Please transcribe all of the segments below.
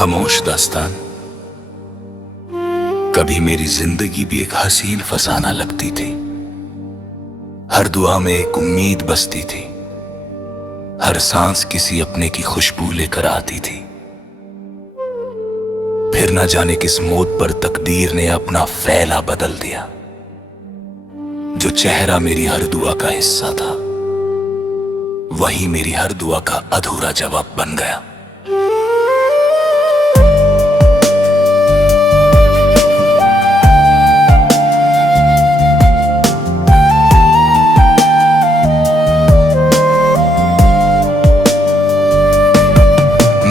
खामोश दास्तान। कभी मेरी जिंदगी भी एक हसीन फसाना लगती थी। हर दुआ में एक उम्मीद बसती थी। हर सांस किसी अपने की खुशबू लेकर आती थी। फिर न जाने किस मोड़ पर तकदीर ने अपना फैला बदल दिया। जो चेहरा मेरी हर दुआ का हिस्सा था, वही मेरी हर दुआ का अधूरा जवाब बन गया।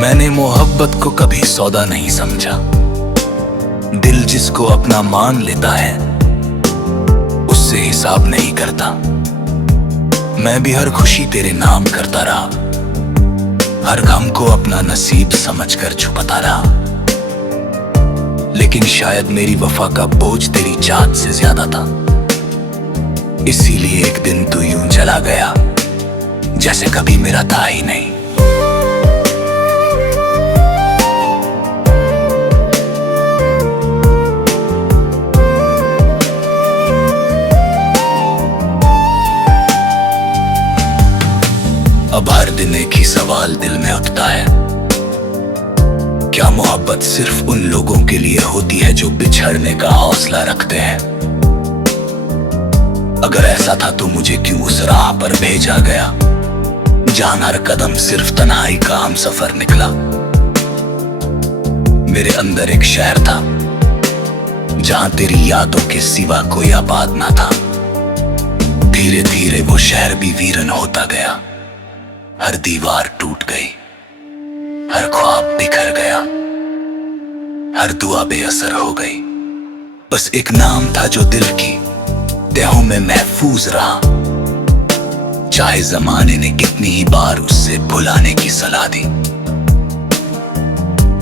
मैंने मोहब्बत को कभी सौदा नहीं समझा। दिल जिसको अपना मान लेता है, उससे हिसाब नहीं करता। मैं भी हर खुशी तेरे नाम करता रहा, हर गम को अपना नसीब समझकर छुपाता रहा। लेकिन शायद मेरी वफा का बोझ तेरी चाहत से ज्यादा था। इसीलिए एक दिन तू यूं चला गया जैसे कभी मेरा था ही नहीं। अब हर दिन एक ही सवाल दिल में उठता है, क्या मोहब्बत सिर्फ उन लोगों के लिए होती है जो बिछड़ने का हौसला रखते हैं? अगर ऐसा था तो मुझे क्यों उस राह पर भेजा गया जहां हर कदम सिर्फ तन्हाई का हमसफर निकला। मेरे अंदर एक शहर था जहां तेरी यादों के सिवा कोई आबाद ना था। धीरे धीरे वो शहर भी वीरन होता गया। हर दीवार टूट गई, हर ख्वाब बिखर गया, हर दुआ बेअसर हो गई। बस एक नाम था जो दिल की तहों में महफूज रहा, चाहे जमाने ने कितनी ही बार उससे भुलाने की सलाह दी।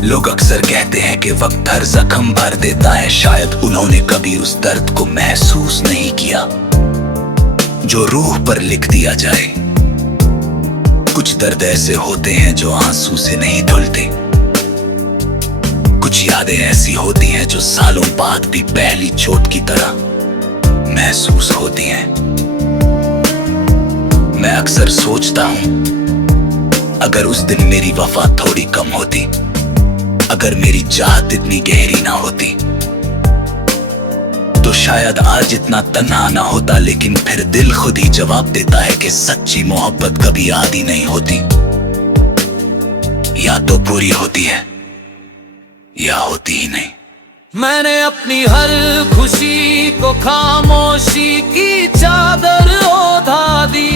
लोग अक्सर कहते हैं कि वक्त हर जख्म भर देता है। शायद उन्होंने कभी उस दर्द को महसूस नहीं किया जो रूह पर लिख दिया जाए। कुछ दर्द ऐसे होते हैं जो आंसू से नहीं धुलते। कुछ यादें ऐसी होती हैं जो सालों बाद भी पहली चोट की तरह महसूस होती हैं। मैं अक्सर सोचता हूं, अगर उस दिन मेरी वफा थोड़ी कम होती, अगर मेरी चाहत इतनी गहरी ना होती, तो शायद आज इतना तन्हा ना होता। लेकिन फिर दिल खुद ही जवाब देता है कि सच्ची मोहब्बत कभी आधी नहीं होती। या तो पूरी होती है या होती ही नहीं। मैंने अपनी हर खुशी को खामोशी की चादर ओढ़ा दी,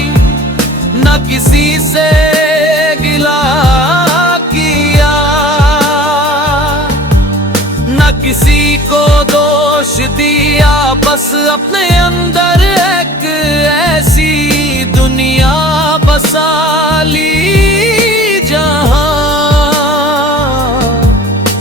न किसी से गिला किया, न किसी को दोष दिया। बस अपने अंदर एक ऐसी दुनिया बसा ली जहां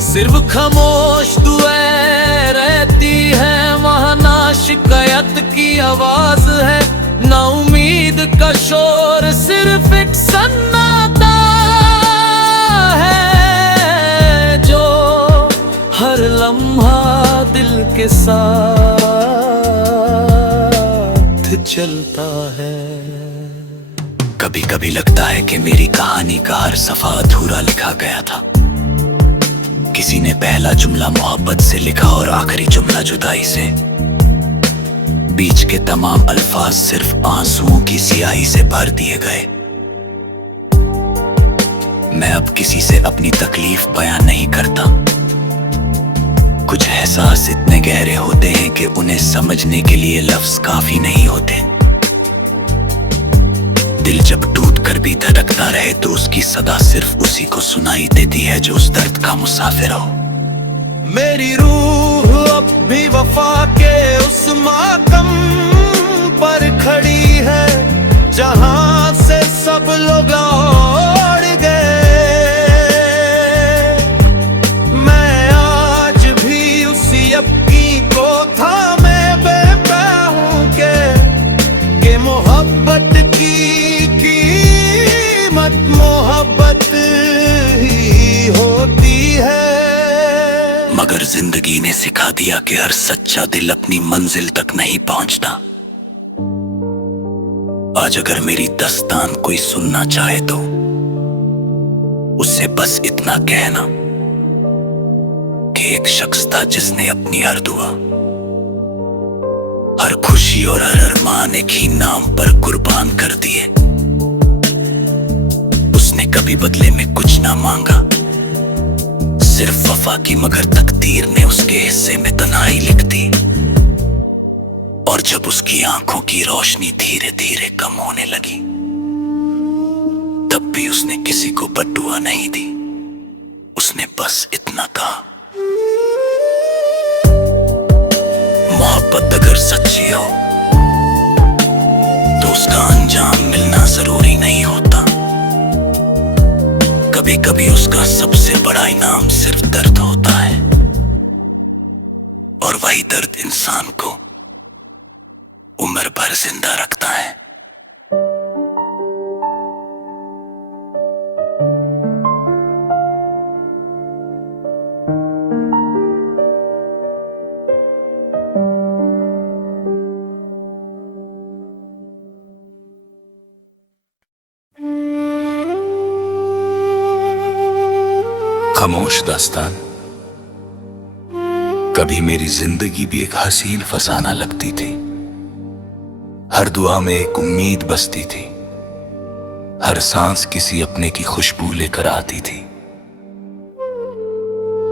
सिर्फ खामोश दुआएं रहती है। वहां ना शिकायत की आवाज है, ना उम्मीद का शोर, सिर्फ एक सन्नाटा है जो हर लम्हा दिल के साथ चलता है। कभी कभी लगता है कि मेरी कहानी का हर सफा अधूरा लिखा गया था। किसी ने पहला जुमला मोहब्बत से लिखा और आखिरी जुमला जुदाई से। बीच के तमाम अल्फाज सिर्फ आंसुओं की सियाही से भर दिए गए। मैं अब किसी से अपनी तकलीफ बयान नहीं करता। कुछ एहसास इतने गहरे होते हैं कि उन्हें समझने के लिए लफ्ज काफी नहीं होते। दिल जब टूट कर भी धड़कता रहे तो उसकी सदा सिर्फ उसी को सुनाई देती है जो उस दर्द का मुसाफिर हो। मेरी रूह अब भी वफा के उस मातम पर खड़ी है जहां से सब लोग लौट गए। मैं आज भी उसी अबकी को थामे बैठा हूं के मोहब्बत की कीमत मोहब्बत ही होती है। जिंदगी ने सिखा दिया कि हर सच्चा दिल अपनी मंजिल तक नहीं पहुंचता। आज अगर मेरी दास्तान कोई सुनना चाहे तो उससे बस इतना कहना कि एक शख्स था जिसने अपनी हर दुआ, हर खुशी और हर अरमान एक ही नाम पर कुर्बान कर दिए। उसने कभी बदले में कुछ ना मांगा, सिर्फ वफा की, मगर तकदीर ने उसके हिस्से में तन्हाई लिख दी। और जब उसकी आंखों की रोशनी धीरे धीरे कम होने लगी, तब भी उसने किसी को बद्दुआ नहीं दी। उसने बस इतना कहा, मोहब्बत अगर सच्ची हो तो उसका अंजाम मिलना जरूरी नहीं होता। कभी कभी उसका सबसे बड़ा इनाम सिर्फ दर्द होता है, और वही दर्द इंसान को उम्र भर जिंदा रखता है। खामोश दास्तान। कभी मेरी जिंदगी भी एक हसीन फसाना लगती थी। हर दुआ में एक उम्मीद बसती थी, हर सांस किसी अपने की खुशबू लेकर आती थी।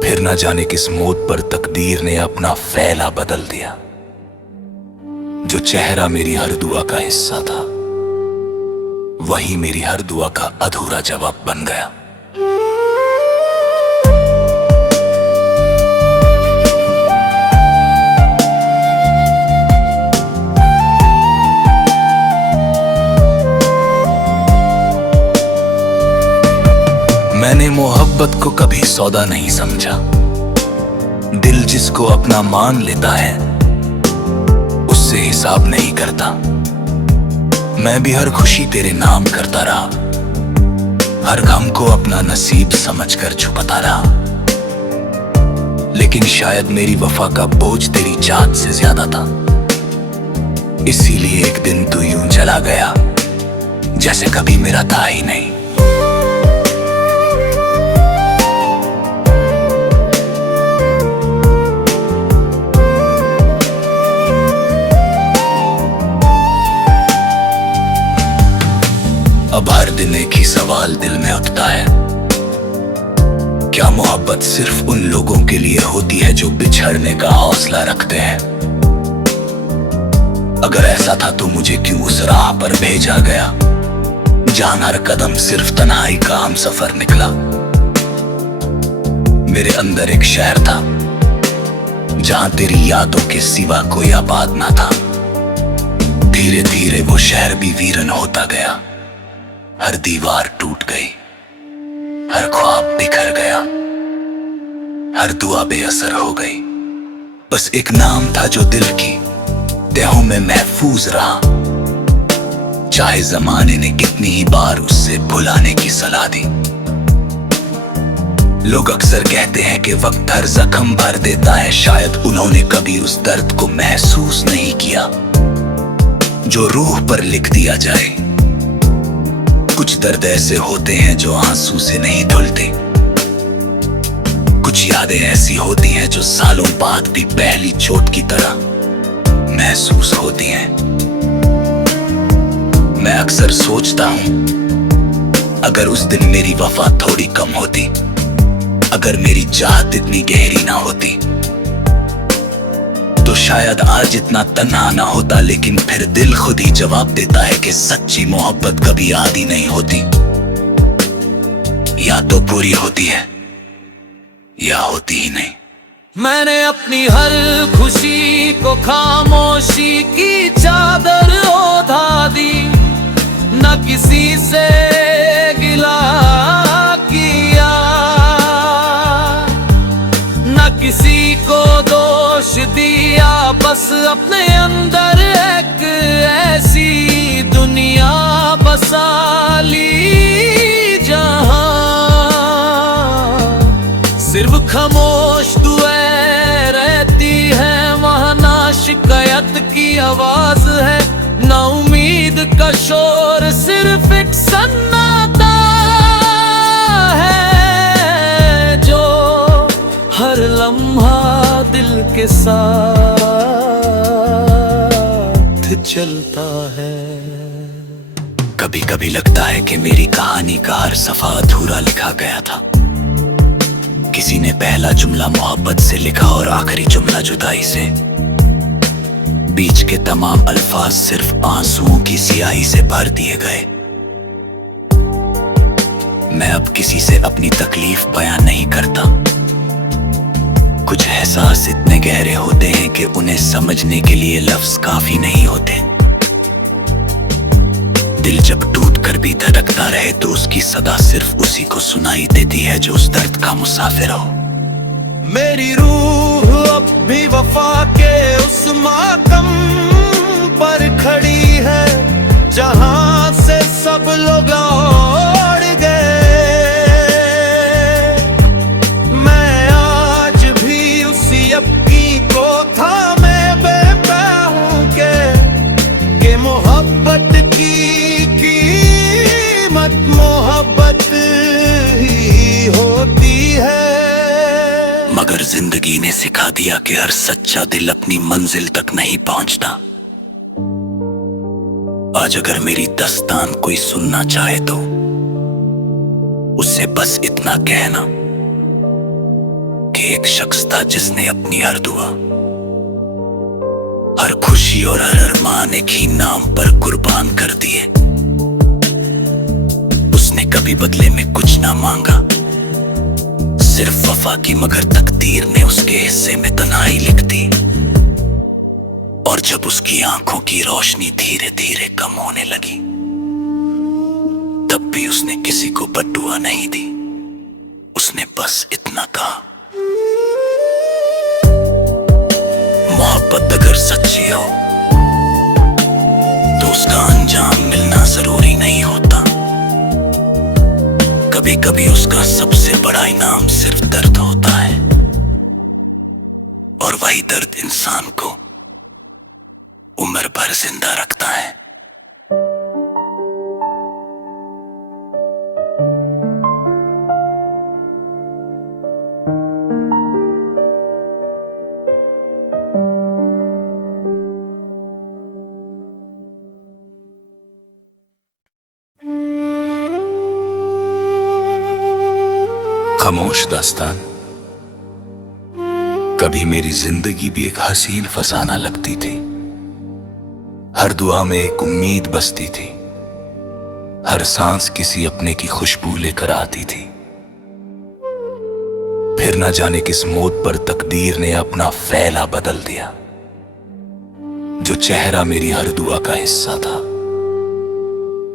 फिर न जाने किस मोड़ पर तकदीर ने अपना फैला बदल दिया। जो चेहरा मेरी हर दुआ का हिस्सा था, वही मेरी हर दुआ का अधूरा जवाब बन गया। मैंने मोहब्बत को कभी सौदा नहीं समझा। दिल जिसको अपना मान लेता है उससे हिसाब नहीं करता। मैं भी हर खुशी तेरे नाम करता रहा, हर गम को अपना नसीब समझकर छुपाता रहा। लेकिन शायद मेरी वफा का बोझ तेरी चाहत से ज्यादा था, इसीलिए एक दिन तू यूं चला गया जैसे कभी मेरा था ही नहीं। अब हर दिन एक ही सवाल दिल में उठता है, क्या मोहब्बत सिर्फ उन लोगों के लिए होती है जो बिछड़ने का हौसला रखते हैं? अगर ऐसा था तो मुझे क्यों उस राह पर भेजा गया जहां हर कदम सिर्फ तन्हाई का हमसफर निकला। मेरे अंदर एक शहर था जहां तेरी यादों के सिवा कोई आबाद ना था। धीरे धीरे वो शहर भी वीरन होता गया। हर दीवार टूट गई, हर ख्वाब बिखर गया, हर दुआ बेअसर हो गई। बस एक नाम था जो दिल की तहों में महफूज रहा, चाहे जमाने ने कितनी ही बार उससे भुलाने की सलाह दी। लोग अक्सर कहते हैं कि वक्त हर जख्म भर देता है, शायद उन्होंने कभी उस दर्द को महसूस नहीं किया जो रूह पर लिख दिया जाए। कुछ दर्द ऐसे होते हैं जो आंसू से नहीं धुलते, कुछ यादें ऐसी होती हैं जो सालों बाद भी पहली चोट की तरह महसूस होती हैं। मैं अक्सर सोचता हूं, अगर उस दिन मेरी वफा थोड़ी कम होती, अगर मेरी चाहत इतनी गहरी ना होती, तो शायद आज इतना तन्हा ना होता। लेकिन फिर दिल खुद ही जवाब देता है कि सच्ची मोहब्बत कभी आधी नहीं होती, या तो पूरी होती है या होती ही नहीं। मैंने अपनी हर खुशी को खामोशी की चादर ओढ़ा दी, न किसी से गिला किया, न किसी को दोष दिया। बस अपने अंदर एक ऐसी दुनिया बसा ली जहां सिर्फ खामोश दुआएं उम्मीद का शोर सिर्फ एक सन्नाटा है जो हर लम्हा दिल के साथ चलता है। कभी कभी लगता है कि मेरी कहानी का हर सफा अधूरा लिखा गया था। किसी ने पहला जुमला मोहब्बत से लिखा और आखिरी जुमला जुदाई से। बीच के तमाम अल्फाज सिर्फ आंसुओं की सियाही से भर दिए गए। मैं अब किसी से अपनी तकलीफ बयान नहीं करता। कुछ एहसास इतने गहरे होते हैं कि उन्हें समझने के लिए लफ्ज काफी नहीं होते। दिल जब टूट कर भी धड़कता रहे तो उसकी सदा सिर्फ उसी को सुनाई देती है जो उस दर्द का मुसाफिर हो। मेरी रूह अब भी वफा के उस मातम पर खड़ी है जहां से सब लोग लौट गए। मैं आज भी उसी अबकी को थामे बैठा हूं के मोहब्बत की कीमत मोहब्बत ही होती है। मगर जिंदगी ने सिखा दिया कि हर सच्चा दिल अपनी मंजिल तक नहीं पहुंचता। आज अगर मेरी दास्तान कोई सुनना चाहे तो उससे बस इतना कहना कि एक शख्स था जिसने अपनी हर दुआ, हर खुशी और हर अरमान एक ही नाम पर कुर्बान कर दिए। उसने कभी बदले में कुछ ना मांगा, सिर्फ वफा की, मगर तकदीर ने उसके हिस्से में तन्हाई लिख दी। और जब उसकी आंखों की रोशनी धीरे धीरे कम होने लगी तब भी उसने किसी को बद्दुआ नहीं दी। उसने बस इतना कहा, मोहब्बत अगर सच्ची हो तो उसका अंजाम मिलना जरूरी नहीं होता। कभी कभी उसका सबसे बड़ा इनाम सिर्फ दर्द होता है और वही दर्द इंसान को उम्र भर जिंदा रखता है। खामोश दास्तान। कभी मेरी जिंदगी भी एक हसीन फसाना लगती थी। हर दुआ में एक उम्मीद बसती थी, हर सांस किसी अपने की खुशबू लेकर आती थी। फिर न जाने किस मोड़ पर तकदीर ने अपना फैला बदल दिया। जो चेहरा मेरी हर दुआ का हिस्सा था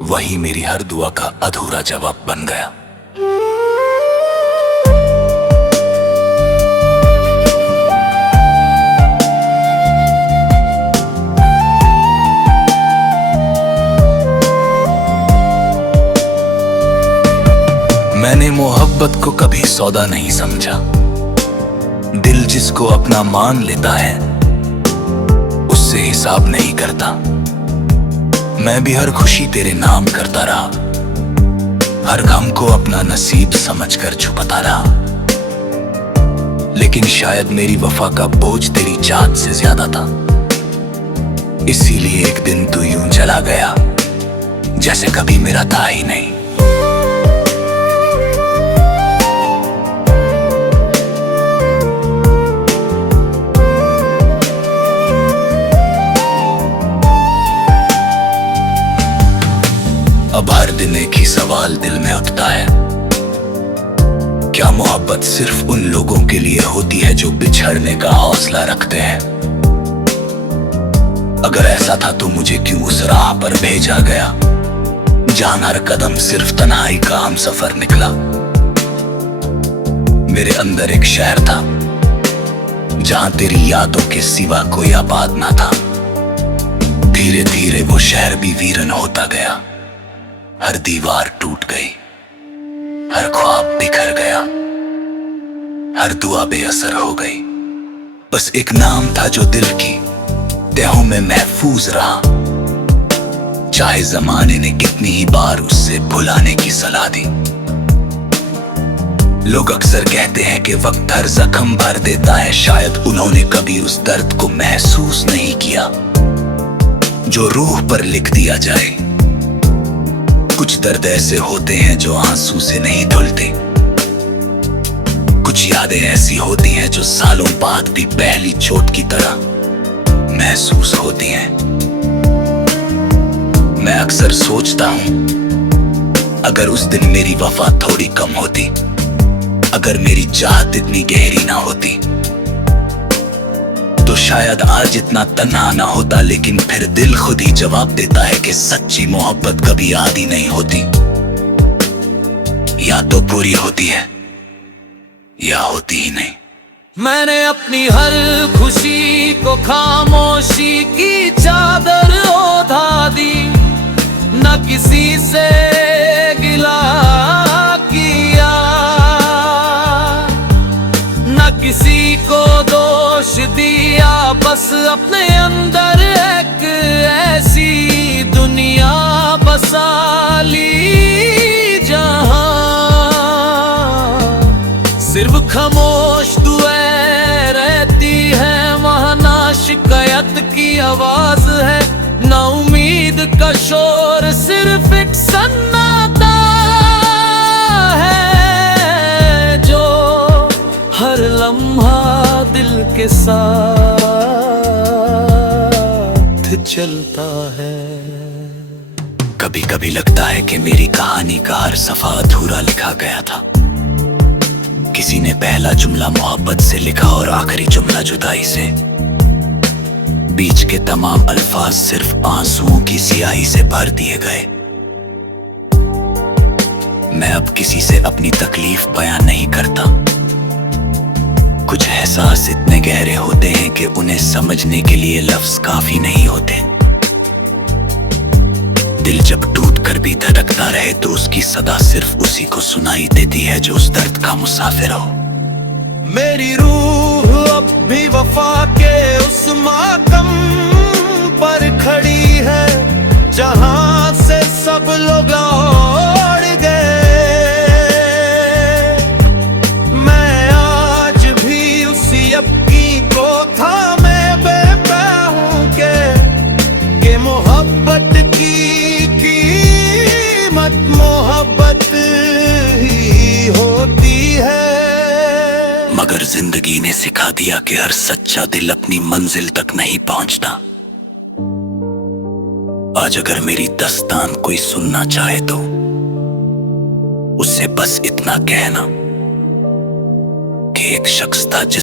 वही मेरी हर दुआ का अधूरा जवाब बन गया। मैंने मोहब्बत को कभी सौदा नहीं समझा। दिल जिसको अपना मान लेता है उससे हिसाब नहीं करता। मैं भी हर खुशी तेरे नाम करता रहा, हर गम को अपना नसीब समझकर छुपाता रहा। लेकिन शायद मेरी वफा का बोझ तेरी चाहत से ज्यादा था, इसीलिए एक दिन तू यूं चला गया जैसे कभी मेरा था ही नहीं। अब हर दिन एक ही सवाल दिल में उठता है, क्या मोहब्बत सिर्फ उन लोगों के लिए होती है जो बिछड़ने का हौसला रखते हैं? अगर ऐसा था तो मुझे क्यों उस राह पर भेजा गया जहां हर कदम सिर्फ तन्हाई का हम सफर निकला। मेरे अंदर एक शहर था जहां तेरी यादों के सिवा कोई आबाद ना था। धीरे धीरे वो शहर भी वीरन होता गया। हर दीवार टूट गई, हर ख्वाब बिखर गया, हर दुआ बेअसर हो गई। बस एक नाम था जो दिल की तहों में महफूज रहा। चाहे जमाने ने कितनी ही बार उससे भुलाने की सलाह दी। लोग अक्सर कहते हैं कि वक्त हर जख्म भर देता है, शायद उन्होंने कभी उस दर्द को महसूस नहीं किया जो रूह पर लिख दिया जाए। कुछ दर्द ऐसे होते हैं जो आंसू से नहीं धुलते, कुछ यादें ऐसी होती हैं जो सालों बाद भी पहली चोट की तरह महसूस होती हैं। मैं अक्सर सोचता हूं, अगर उस दिन मेरी वफा थोड़ी कम होती, अगर मेरी चाहत इतनी गहरी ना होती, तो शायद आज इतना तन्हा ना होता। लेकिन फिर दिल खुद ही जवाब देता है कि सच्ची मोहब्बत कभी आधी नहीं होती, या तो पूरी होती है या होती ही नहीं। मैंने अपनी हर खुशी को खामोशी की चादर ओढ़ा दी, न किसी से गिला किया, न किसी को दोष दिया, बस अपने अंदर एक ऐसी दुनिया बसा ली जहां सिर्फ खामोश दुआएं रहती है, वहां ना शिकायत की आवाज है, ना उम्मीद का शोर, सिर्फ एक सन्नाटा है जो हर लम्हा दिल के साथ चलता है। कभी कभी लगता है कि मेरी कहानी का हर सफा अधूरा लिखा गया था। किसी ने पहला जुमला मोहब्बत से लिखा और आखिरी जुमला जुदाई से। बीच के तमाम अल्फाज सिर्फ आंसुओं की सियाही से भर दिए गए। मैं अब किसी से अपनी तकलीफ बयान नहीं करता। कुछ एहसास इतने गहरे होते हैं कि उन्हें समझने के लिए लफ्ज काफी नहीं होते। दिल जब टूट कर भी धड़कता रहे तो उसकी सदा सिर्फ उसी को सुनाई देती है जो उस दर्द का मुसाफिर हो। मेरी रूह अब भी वफा के उस मातम पर खड़ी है जहां से सब लोग लौट गए। मैं आज भी उसी अबकी को थामे बैठा हूं के मोहब्बत की कीमत मोहब्बत ही होती है। मगर जिंदगी ने सिखा दिया कि हर सच्चा दिल अपनी मंजिल तक नहीं पहुंचता। आज अगर मेरी दास्तान कोई सुनना चाहे तो उससे बस इतना कहना कि एक शख्स था जिस